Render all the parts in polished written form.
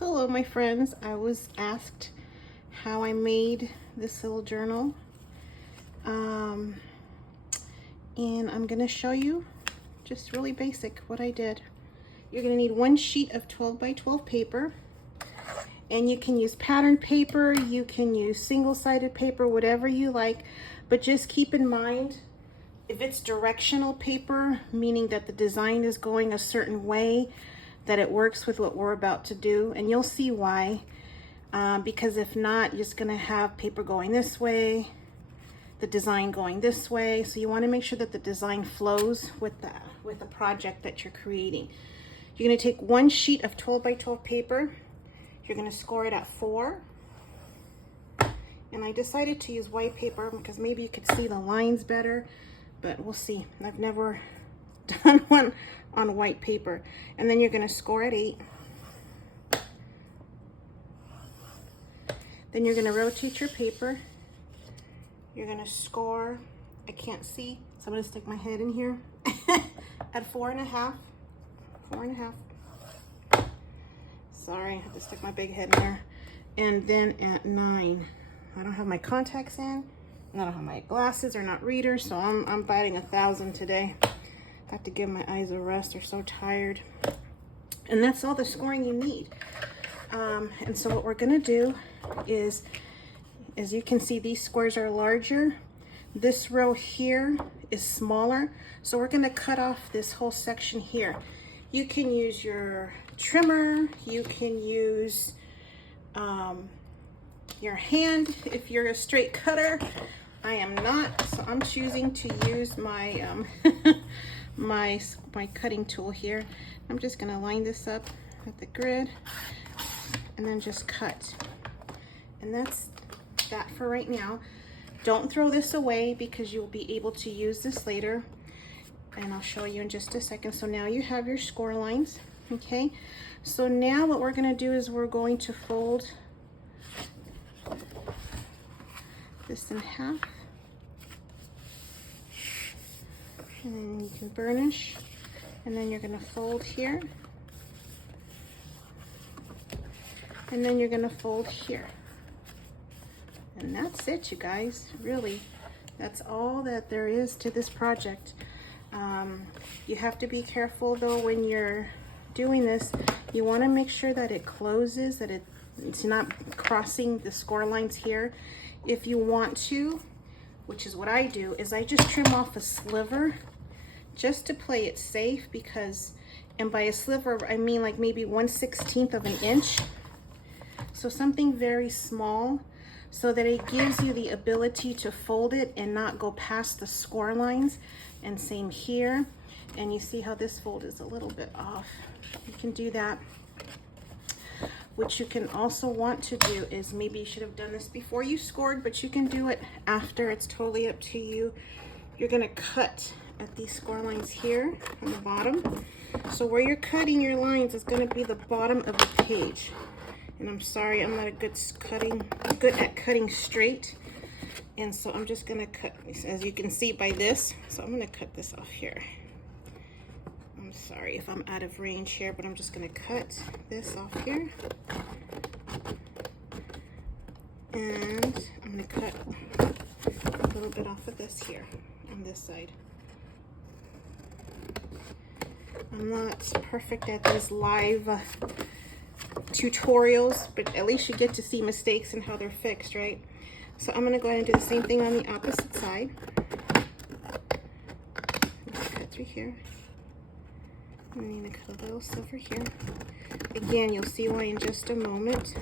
Hello, my friends. I was asked how I made this little journal. And I'm going to show you just really basic what I did. You're going to need one sheet of 12 by 12 paper. And you can use pattern paper, you can use single-sided paper, whatever you like. But just keep in mind, if it's directional paper, meaning that the design is going a certain way, that it works with what we're about to do, and you'll see why. Because if not, you're just gonna have paper going this way, the design going this way. So you wanna make sure that the design flows with the project that you're creating. You're gonna take one sheet of 12 by 12 paper. You're gonna score it at 4. And I decided to use white paper because maybe you could see the lines better, but we'll see. I've never done one on white paper. And then you're going to score at 8. Then you're going to rotate your paper. You're going to score, I can't see, so I'm going to stick my head in here, at 4.5. 4.5. Sorry, I have to stick my big head in there. And then at 9. I don't have my contacts in, and I don't have my glasses, or not readers, so I'm biting 1,000 today. Got to give my eyes a rest, they're so tired. And that's all the scoring you need. And so what we're gonna do is, as you can see, these squares are larger. This row here is smaller. So we're gonna cut off this whole section here. You can use your trimmer, you can use your hand if you're a straight cutter. I am not, so I'm choosing to use my my cutting tool here. I'm just gonna line this up at the grid and then just cut. And that's that for right now. Don't throw this away because you'll be able to use this later, and I'll show you in just a second. So now you have your score lines, okay? So now what we're gonna do is we're going to fold this in half. And then you can burnish, and then you're going to fold here, and then you're going to fold here, and that's it, you guys. Really, that's all that there is to this project. You have to be careful though when you're doing this. You want to make sure that it closes, that it's not crossing the score lines here. If you want to, which is what I do, is I just trim off a sliver just to play it safe, because, and by a sliver I mean like maybe 1/16 of an inch, so something very small, so that it gives you the ability to fold it and not go past the score lines. And same here, and you see how this fold is a little bit off. You can do that. What you can also want to do is, maybe you should have done this before you scored, but you can do it after. It's totally up to you. You're gonna cut at these score lines here on the bottom. So where you're cutting your lines is gonna be the bottom of the page. And I'm sorry, I'm not good at cutting straight. And so I'm just gonna cut, as you can see by this. So I'm gonna cut this off here. I'm sorry if I'm out of range here, but I'm just gonna cut this off here. And I'm gonna cut a little bit off of this here on this side. I'm not perfect at these live tutorials, but at least you get to see mistakes and how they're fixed, right? So I'm gonna go ahead and do the same thing on the opposite side. Cut through here. And I'm gonna cut a little sliver here. Again, you'll see why in just a moment.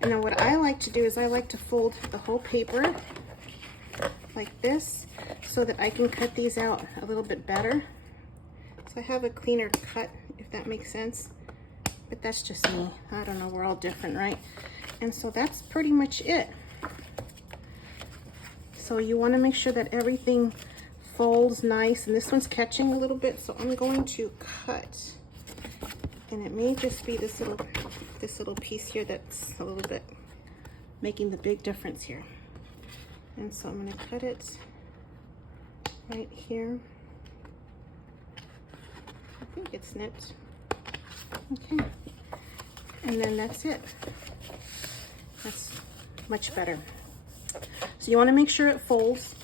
And then what I like to do is I like to fold the whole paper like this, so that I can cut these out a little bit better. So I have a cleaner cut, if that makes sense. But that's just me. I don't know, we're all different, right? And so that's pretty much it. So you want to make sure that everything folds nice, and this one's catching a little bit, so I'm going to cut. And it may just be this little piece here that's a little bit making the big difference here. And so I'm going to cut it right here. I think it's nipped. Okay, and then that's it. That's much better. So you want to make sure it folds.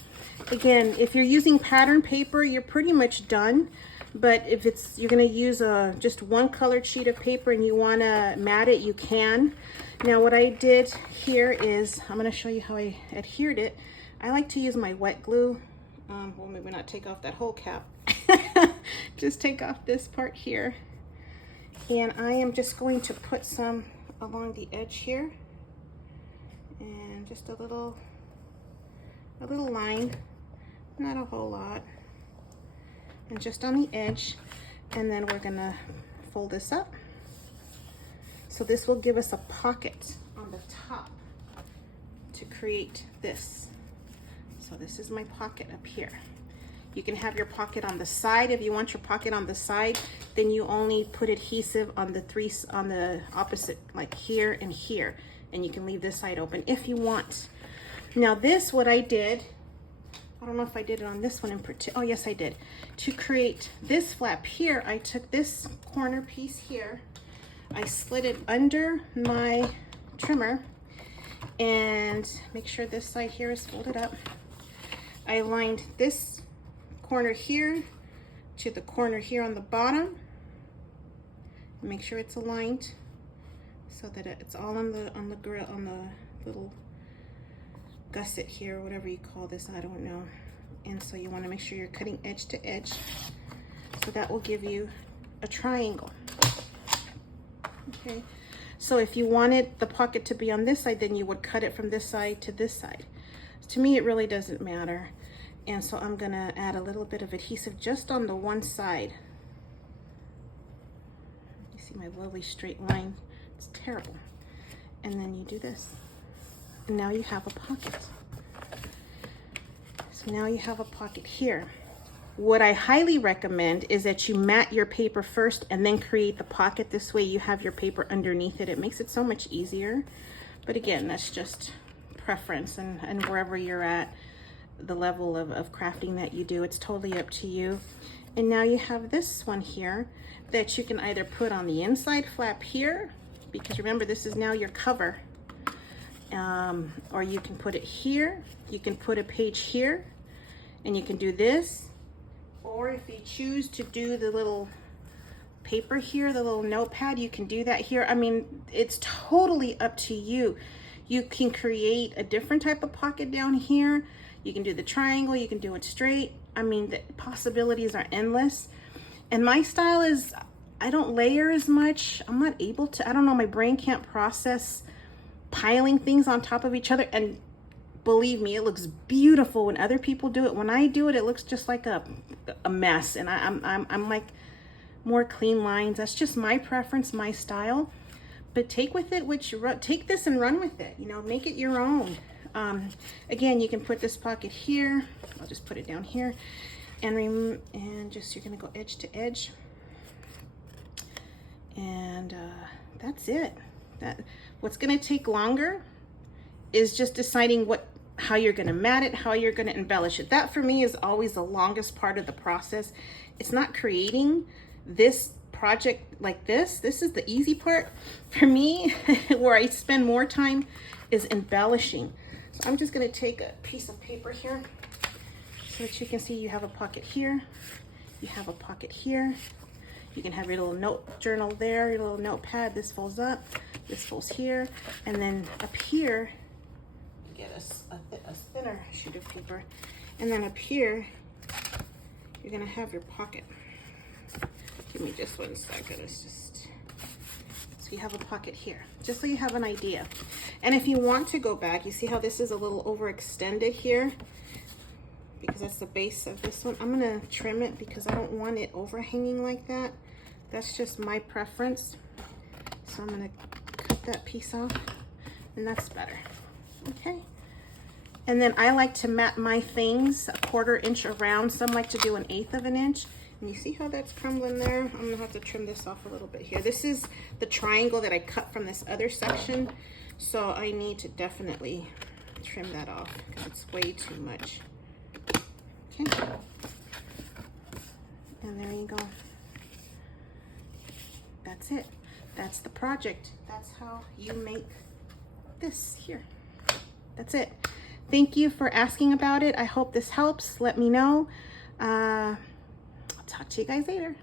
Again, if you're using pattern paper, you're pretty much done. But if you're going to use just one colored sheet of paper and you want to mat it, you can. Now what I did here is, I'm going to show you how I adhered it. I like to use my wet glue. Well, maybe not take off that whole cap. Just take off this part here. And I am just going to put some along the edge here. And just a little line, not a whole lot. And just on the edge. And then we're gonna fold this up. So this will give us a pocket on the top to create this. So this is my pocket up here. You can have your pocket on the side. If you want your pocket on the side, then you only put adhesive on the opposite, like here and here. And you can leave this side open if you want. Now this, what I did, I don't know if I did it on this one in particular. Oh yes, I did. To create this flap here, I took this corner piece here, I slid it under my trimmer, and make sure this side here is folded up. I aligned this corner here to the corner here on the bottom. Make sure it's aligned so that it's all on the grill, on the little gusset here, whatever you call this, I don't know. And so you want to make sure you're cutting edge to edge, so that will give you a triangle. Okay, so if you wanted the pocket to be on this side, then you would cut it from this side to this side. To me, it really doesn't matter. And so I'm gonna add a little bit of adhesive just on the one side. You see my lovely straight line? It's terrible. And then you do this. And now you have a pocket. So now you have a pocket here. What I highly recommend is that you mat your paper first and then create the pocket. This way you have your paper underneath it. It makes it so much easier. But again, that's just preference, and wherever you're at, the level of crafting that you do, it's totally up to you. And now you have this one here that you can either put on the inside flap here, because remember this is now your cover, or you can put it here. You can put a page here, and you can do this, or if you choose to do the little paper here, the little notepad, you can do that here. I mean, it's totally up to you. You can create a different type of pocket down here. You can do the triangle, you can do it straight. I mean, the possibilities are endless. And my style is, I don't layer as much. I'm not able to, I don't know, my brain can't process piling things on top of each other. And believe me, it looks beautiful when other people do it. When I do it, it looks just like a mess. And I'm like more clean lines. That's just my preference, my style. But take this and run with it. You know, make it your own. Again, you can put this pocket here. I'll just put it down here, and just you're gonna go edge to edge, and that's it. What's gonna take longer is just deciding how you're gonna mat it, how you're gonna embellish it. That for me is always the longest part of the process. It's not creating this project like this. This is the easy part for me. Where I spend more time is embellishing. So I'm just going to take a piece of paper here so that you can see you have a pocket here, you have a pocket here, you can have your little note journal there, your little notepad. This folds up, this folds here, and then up here you get a thinner sheet of paper, and then up here you're going to have your pocket. Give me just 1 second. It's just, so you have a pocket here, just so you have an idea. And if you want to go back, you see how this is a little overextended here, because that's the base of this one. I'm gonna trim it because I don't want it overhanging like that. That's just my preference. So I'm gonna cut that piece off, and that's better. Okay. And then I like to mat my things 1/4 inch around. Some like to do 1/8 of an inch. And you see how that's crumbling there? I'm gonna have to trim this off a little bit here. This is the triangle that I cut from this other section. So I need to definitely trim that off because it's way too much. Okay. And there you go. that's it. That's the project. That's how you make this here. That's it. Thank you for asking about it. I hope this helps. Let me know. I'll talk to you guys later.